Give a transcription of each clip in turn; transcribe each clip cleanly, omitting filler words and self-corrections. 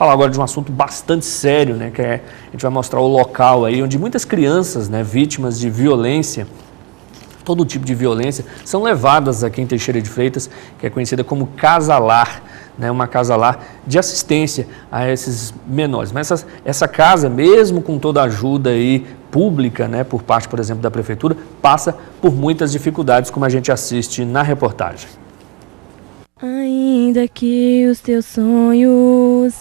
falar agora de um assunto bastante sério, né, que a gente vai mostrar o local aí onde muitas crianças, né, vítimas de violência, todo tipo de violência, são levadas aqui em Teixeira de Freitas, que é conhecida como Casa-Lar, né, uma casa-lar de assistência a esses menores. Mas essa casa, mesmo com toda a ajuda aí pública, né, por parte, por exemplo, da Prefeitura, passa por muitas dificuldades, como a gente assiste na reportagem. Ainda que os teus sonhos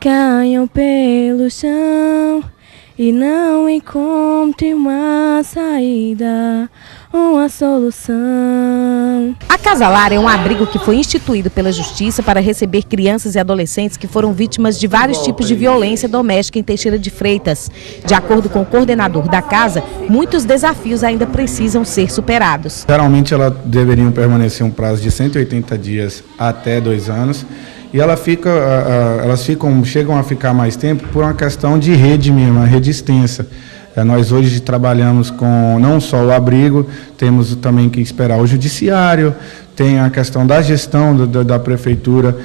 caiam pelo chão e não encontre uma saída, uma solução. A Casa-Lar é um abrigo que foi instituído pela Justiça para receber crianças e adolescentes que foram vítimas de vários tipos de violência doméstica em Teixeira de Freitas. De acordo com o coordenador da casa, muitos desafios ainda precisam ser superados. Geralmente elas deveriam permanecer um prazo de 180 dias até 2 anos. E elas chegam a ficar mais tempo por uma questão de rede mesmo, uma rede extensa. Nós hoje trabalhamos com não só o abrigo, temos também que esperar o judiciário, tem a questão da gestão da prefeitura,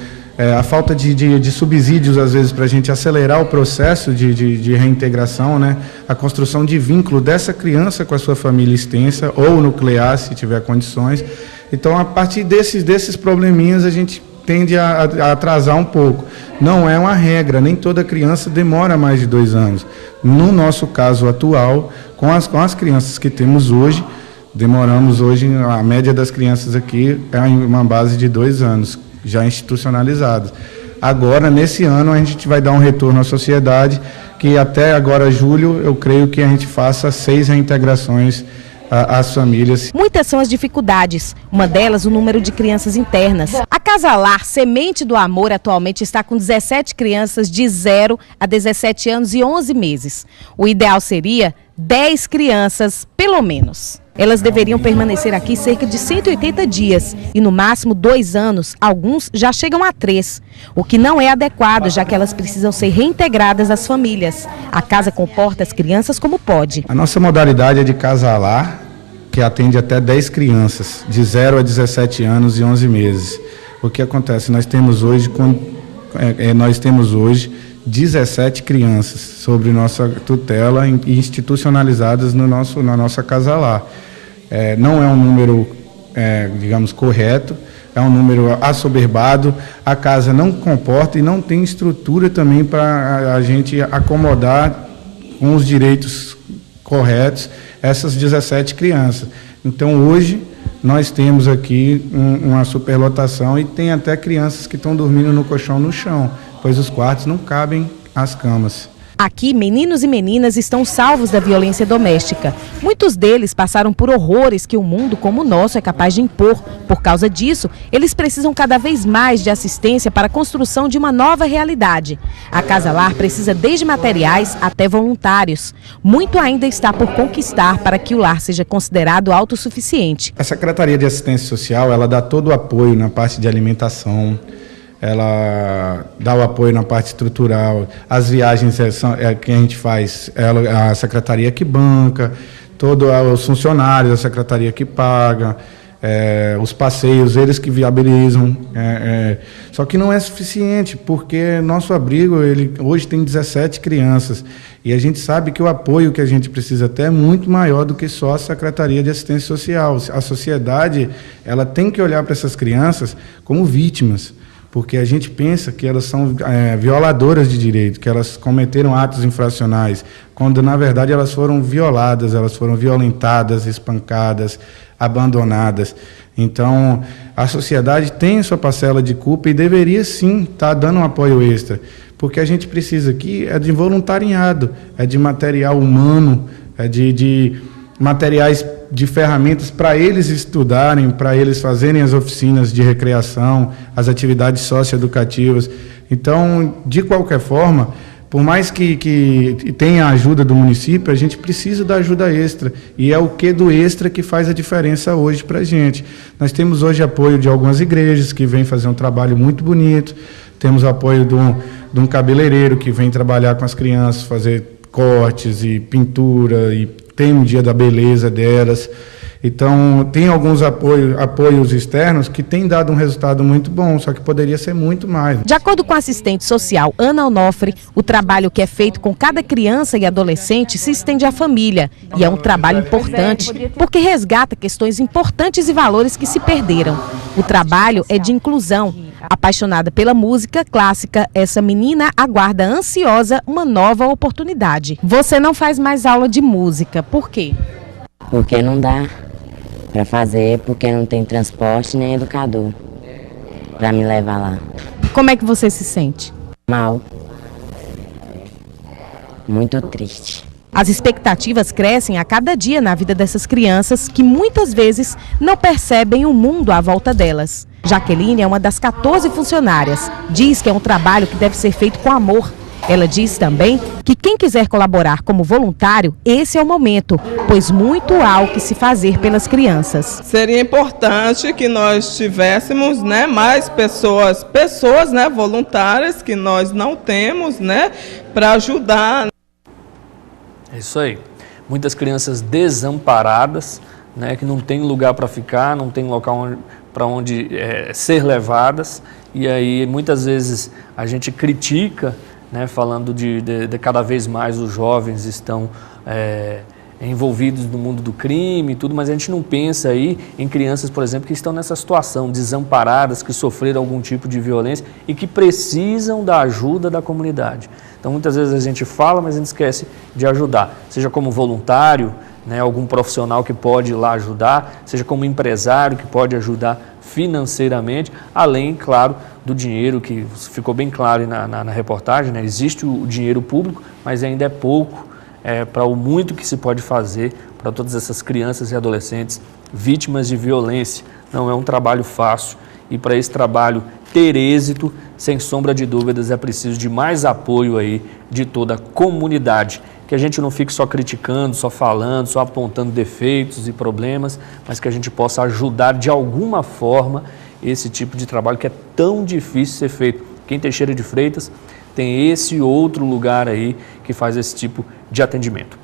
a falta de subsídios, às vezes, para a gente acelerar o processo de reintegração, né? A construção de vínculo dessa criança com a sua família extensa ou nuclear, se tiver condições. Então, a partir desses probleminhas, a gente tende a atrasar um pouco. Não é uma regra, nem toda criança demora mais de 2 anos. No nosso caso atual, com as crianças que temos hoje, demoramos hoje, a média das crianças aqui é uma base de 2 anos, já institucionalizadas. Agora, nesse ano, a gente vai dar um retorno à sociedade, que até agora, julho, eu creio que a gente faça 6 reintegrações às famílias. Muitas são as dificuldades, uma delas o número de crianças internas. A Casa-Lar Semente do Amor atualmente está com 17 crianças de 0 a 17 anos e 11 meses. O ideal seria 10 crianças, pelo menos. Elas deveriam permanecer aqui cerca de 180 dias e no máximo 2 anos, alguns já chegam a 3, o que não é adequado, já que elas precisam ser reintegradas às famílias. A casa comporta as crianças como pode. A nossa modalidade é de Casa-Lar, que atende até 10 crianças, de 0 a 17 anos e 11 meses. O que acontece? Nós temos hoje 17 crianças sobre nossa tutela e institucionalizadas na nossa Casa-Lar. Não é um número, digamos, correto, é um número assoberbado, a casa não comporta e não tem estrutura também para a gente acomodar com os direitos corretos essas 17 crianças. Então, hoje, nós temos aqui uma superlotação e tem até crianças que estão dormindo no colchão no chão, pois os quartos não cabem às camas. Aqui, meninos e meninas estão salvos da violência doméstica. Muitos deles passaram por horrores que o mundo como o nosso é capaz de impor. Por causa disso, eles precisam cada vez mais de assistência para a construção de uma nova realidade. A Casa-Lar precisa desde materiais até voluntários. Muito ainda está por conquistar para que o lar seja considerado autossuficiente. A Secretaria de Assistência Social, ela dá todo o apoio na parte de alimentação, ela dá o apoio na parte estrutural, as viagens que a gente faz, a secretaria que banca, todos os funcionários da secretaria que paga, os passeios, eles que viabilizam. Só que não é suficiente, porque nosso abrigo hoje tem 17 crianças e a gente sabe que o apoio que a gente precisa ter é muito maior do que só a Secretaria de Assistência Social. A sociedade, ela tem que olhar para essas crianças como vítimas, porque a gente pensa que elas são violadoras de direito, que elas cometeram atos infracionais, quando, na verdade, elas foram violadas, elas foram violentadas, espancadas, abandonadas. Então, a sociedade tem sua parcela de culpa e deveria, sim, estar dando um apoio extra, porque a gente precisa aqui de voluntariado, de material humano, de materiais, de ferramentas para eles estudarem, para eles fazerem as oficinas de recreação, as atividades socioeducativas. Então, de qualquer forma, por mais que tenha a ajuda do município, a gente precisa da ajuda extra. E é o que do extra que faz a diferença hoje para a gente. Nós temos hoje apoio de algumas igrejas que vêm fazer um trabalho muito bonito, temos apoio de um cabeleireiro que vem trabalhar com as crianças, fazer cortes e pintura, e tem um dia da beleza delas. Então, tem alguns apoios externos que têm dado um resultado muito bom, só que poderia ser muito mais. De acordo com a assistente social Ana Onofre, o trabalho que é feito com cada criança e adolescente se estende à família. E é um trabalho importante, porque resgata questões importantes e valores que se perderam. O trabalho é de inclusão. Apaixonada pela música clássica, essa menina aguarda ansiosa uma nova oportunidade. Você não faz mais aula de música, por quê? Porque não dá para fazer, porque não tem transporte nem educador para me levar lá. Como é que você se sente? Mal. Muito triste. As expectativas crescem a cada dia na vida dessas crianças que muitas vezes não percebem o mundo à volta delas. Jaqueline é uma das 14 funcionárias. Diz que é um trabalho que deve ser feito com amor. Ela diz também que quem quiser colaborar como voluntário, esse é o momento, pois muito há o que se fazer pelas crianças. Seria importante que nós tivéssemos, né, mais pessoas, né, voluntárias que nós não temos, né, para ajudar. É isso aí. Muitas crianças desamparadas, né, que não tem lugar para ficar, não tem local para onde ser levadas. E aí muitas vezes a gente critica, né, falando de cada vez mais os jovens estão envolvidos no mundo do crime e tudo, mas a gente não pensa aí em crianças, por exemplo, que estão nessa situação, desamparadas, que sofreram algum tipo de violência e que precisam da ajuda da comunidade. Então, muitas vezes a gente fala, mas a gente esquece de ajudar, seja como voluntário, né, algum profissional que pode ir lá ajudar, seja como empresário que pode ajudar financeiramente, além, claro, do dinheiro, que ficou bem claro na reportagem, né? Existe o dinheiro público, mas ainda é pouco para o muito que se pode fazer para todas essas crianças e adolescentes vítimas de violência. Não é um trabalho fácil e para esse trabalho ter êxito, sem sombra de dúvidas, é preciso de mais apoio aí de toda a comunidade. Que a gente não fique só criticando, só falando, só apontando defeitos e problemas, mas que a gente possa ajudar de alguma forma esse tipo de trabalho que é tão difícil ser feito. Quem Teixeira de Freitas tem esse outro lugar aí que faz esse tipo de atendimento.